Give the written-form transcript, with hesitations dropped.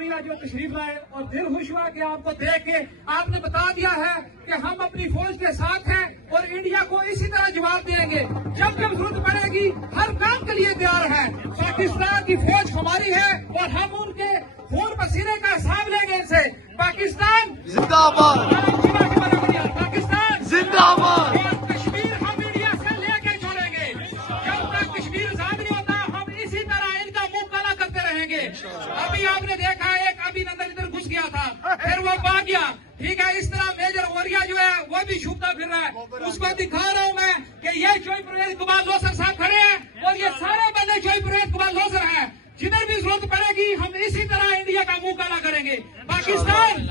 شکریہ جو تشریف لائے اور دل خوش ہوا کہ آپ کو دیکھ کے آپ نے بتا دیا ہے کہ ہم اپنی فوج کے ساتھ ہیں اور انڈیا کو اسی طرح جواب دیں گے جب جب ضرورت پڑے گی ہر کام کے لیے تیار ہے. پاکستان کی فوج ہماری ہے اور ہم ان کے خون پسینے کا حساب لیں گے ان سے. پاکستان زندہ آباد، پاکستان زندہ آباد. اور کشمیر ہم انڈیا سے لے کے چھوڑیں گے. جب تک کشمیر آزاد نہیں ہوتا ہم اسی طرح ان کا منہ کالا کرتے رہیں گے. ابھی آپ نے دیکھا ایک ابھی نندن ادھر گھس گیا تھا پھر وہ بھاگ گیا. ٹھیک ہے, اس طرح میجر اوریا جو ہے وہ بھی چھپتا پھر رہا ہے. اس کو دکھا رہا ہوں میں کہ یہ چوئی پرویز کمار لوسر صاحب کھڑے ہیں اور یہ سارے بندے چوئی پرویز کمار لوسر ہیں. جدھر بھی ضرورت پڑے گی ہم اسی طرح انڈیا کا منہ کالا کریں گے. پاکستان